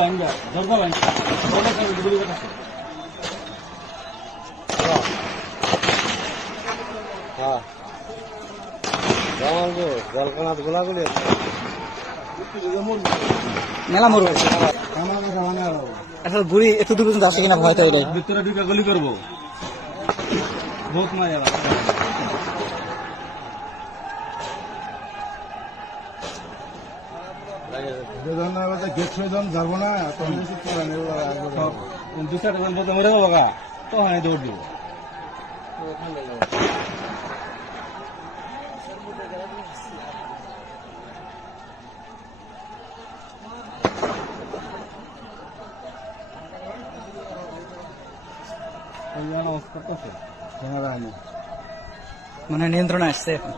ভাঙ্গা দরজা ভাঙ্গা দরজা সামনে গুলি করতেছে হ্যাঁ জামাল গো জলকানাত গোলাগুলি মেলা মরবো আসলে গুড়ি একটু দূর পর্যন্ত আসে কিনা ভয় তো এটাই ভিতরে ঢুকে গুলি করবো বহুত মজা গেট ছুঁয়ে যখন যাবো না তখন দু চারটা জন বলতে মরে যাবো গা তখন আমি দৌড় দিব মানে নিয়ন্ত্রণে আসছে এখন